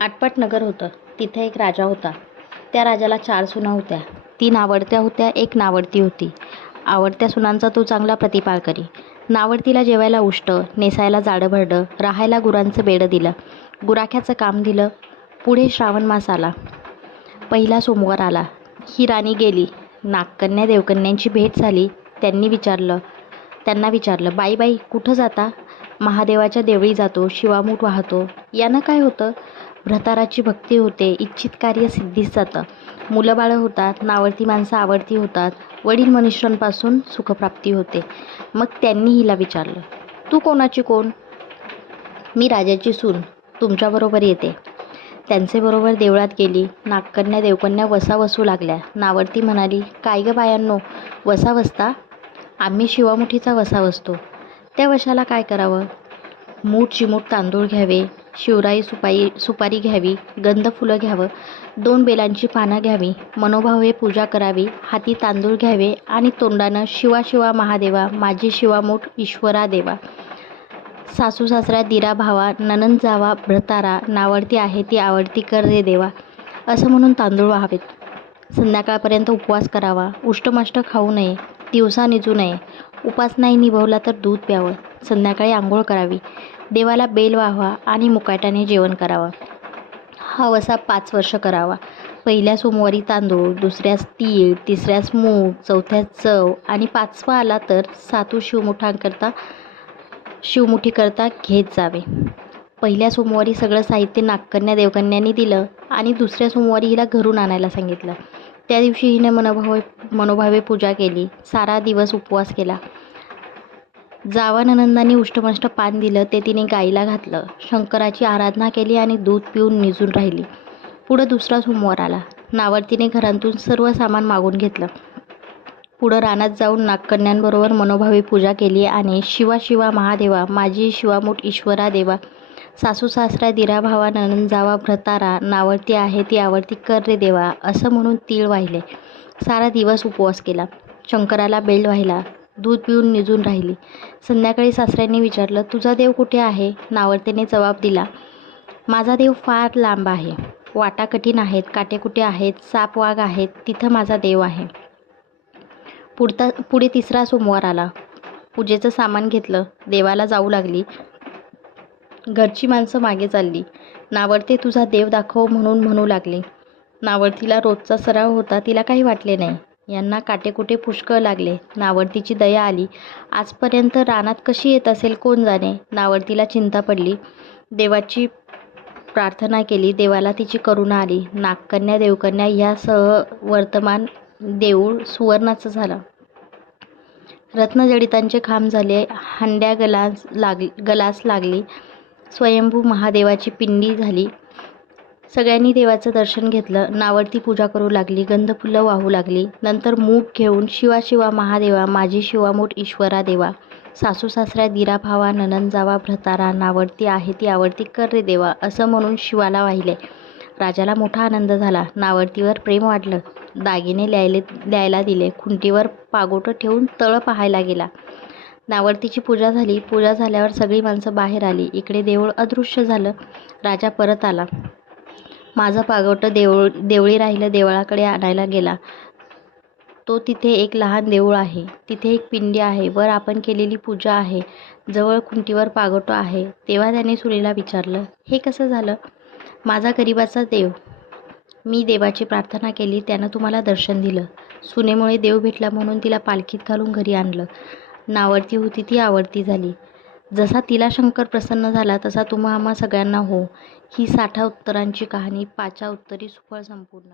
आटपाट नगर होतं. तिथे एक राजा होता. त्या राजाला 4 सुना होत्या. 3 आवडत्या होत्या, 1 नावडती होती. आवडत्या सुनांचा तो चांगला प्रतिपाळ करी. नावडतीला जेवायला उष्ट, नेसायला जाडं-भरडं, राहायला गुरांचं बेडं दिलं. गुराख्याचं काम दिलं. पुढे श्रावण मास आला. पहिला सोमवार आला. ही राणी गेली. नागकन्या देवकन्यांची भेट झाली. त्यांना विचारलं, बाई बाई कुठं जाता? महादेवाच्या देवळी जातो, शिवामूठ वाहतो. यानं काय होतं? भ्रताराची भक्ती होते, इच्छित कार्य सिद्धीस जातं. मुलं बाळं होतात, नावडती माणसं आवडती होतात, वडील मनुष्यांपासून सुखप्राप्ती होते. मग त्यांनी हिला विचारलं, तू कोणाची कोण? मी राजाची सून, तुमच्याबरोबर येते. त्यांचे बरोबर देवळात गेली. नागकन्या देवकन्या वसा वसू लागल्या. नावडती म्हणाली, काय गं बायांनो, वसा वसता? आम्ही शिवामुठीचा वसा वसतो. त्या वशाला काय करावं? मूठ चिमूट तांदूळ घ्यावे, शिवराई सुपारी घ्यावी, गंध फुलं घ्यावं, 2 बेलांची पानं घ्यावी, मनोभावे पूजा करावी, हाती तांदूळ घ्यावे आणि तोंडानं शिवा शिवा महादेवा, माझी शिवामूठ ईश्वरा देवा. सासू सासरा दिरा भावा, नणंद जावा भ्रतारा, नावडती आहे ती आवडती कर रे देवा, असं म्हणून तांदूळ व्हावेत. संध्याकाळपर्यंत उपवास करावा. उष्टमाष्ट खाऊ नये, दिवसा निजू नये. उपास नाही निभवला तर दूध प्यावं. संध्याकाळी आंघोळ करावी. देवाला बेल व्हावा आणि मुकाट्याने जेवण करावं. हा वसा 5 वर्ष करावा. पहिल्या सोमवारी तांदूळ, दुसऱ्यास तीळ, तिसऱ्यास मूग, चौथ्यास चव आणि 5वा आला तर 7 शिवमुठीकरता घेत जावे. पहिल्या सोमवारी सगळं साहित्य नागकन्या देवकन्यांनी दिलं आणि दुसऱ्या सोमवारी हिला घरून आणायला सांगितलं. त्या दिवशी हिने मनोभावे पूजा केली. सारा दिवस उपवास केला. जावा ननंदांनी उष्टमष्ट पान दिलं ते तिने गाईला घातलं. शंकराची आराधना केली आणि दूध पिऊन निजून राहिली. पुढं दुसरा सोमवार आला. नावडतीने घरातून सर्व सामान मागून घेतलं. पुढं रानात जाऊन नागकन्यांबरोबर मनोभावे पूजा केली आणि शिवा शिवा महादेवा, माझी शिवामूठ ईश्वरा देवा, सासू सासरा दिरा भावा, नणंद जावा भ्रतारा, नावडती आहे ती आवडती कर रे देवा, असं म्हणून तीळ वाहिले. सारा दिवस उपवास केला. शंकराला बेल वाहिला. दूध पिऊन निजून राहिली. संध्याकाळी सासऱ्यांनी विचारलं, तुझा देव कुठे आहे? नावडतीने जबाब दिला, माझा देव फार लांब आहे. वाटा कठीण आहेत, काटेकुटे आहेत, साप वाघ आहेत, तिथं माझा देव आहे. पुढे तिसरा सोमवार आला. पूजेचं सामान घेतलं. देवाला जाऊ लागली. घरची माणसं मागे चालली. नावडते तुझा देव दाखव म्हणून म्हणू लागली. नावडतीला रोजचा सराव होता, तिला काही वाटले नाही. यांना काटेकुटे पुष्कळ लागले. नावडतीची दया आली. आजपर्यंत रानात कशी येत असेल कोण जाणे. नावडतीला चिंता पडली. देवाची प्रार्थना केली. देवाला तिची करुणा आली. नागकन्या देवकन्या ह्यासह वर्तमान देऊळ सुवर्णाचं झालं. रत्नजडितांचे खांब झाले. हंड्या गलास लागली. स्वयंभू महादेवाची पिंडी झाली. सगळ्यांनी देवाचं दर्शन घेतलं. नावडती पूजा करू लागली. गंध फुलं वाहू लागली. नंतर मूठ घेऊन शिवा शिवा महादेवा, माझी शिवामूठ ईश्वरा देवा, सासू सासऱ्या दिरा भावा, नणंद जावा भ्रतारा, नावडती आहे ती आवडती कर रे देवा, असं म्हणून शिवाला वाहिले. राजाला मोठा आनंद झाला. नावडतीवर प्रेम वाढलं. दागिने द्यायला दिले. खुंटीवर पागोटं ठेवून तळ पाहायला गेला. नावडतीची पूजा झाली. पूजा झाल्यावर सगळी माणसं बाहेर आली. इकडे देऊळ अदृश्य झालं. राजा परत आला. माझं पागोटं देवळी राहिलं. देवळाकडे आणायला गेला. तो तिथे एक लहान देऊळ आहे. तिथे एक पिंडी आहे. वर आपण केलेली पूजा आहे. जवळ खुंटीवर पागोटं आहे. तेव्हा त्याने सुनेला विचारलं, हे कसं झालं? माझा गरिबाचा देव. मी देवाची प्रार्थना केली, त्यानं तुम्हाला दर्शन दिलं. सुनेमुळे देव भेटला म्हणून तिला पालखीत घालून घरी आणलं. नावडती होती ती आवडती झाली. जसा तिला शंकर प्रसन्न झाला तसा तुम्हा आम्हा सगळ्यांना हो. ही 60 उत्तरांची कहाणी 5 उत्तरी सुफळ संपूर्ण.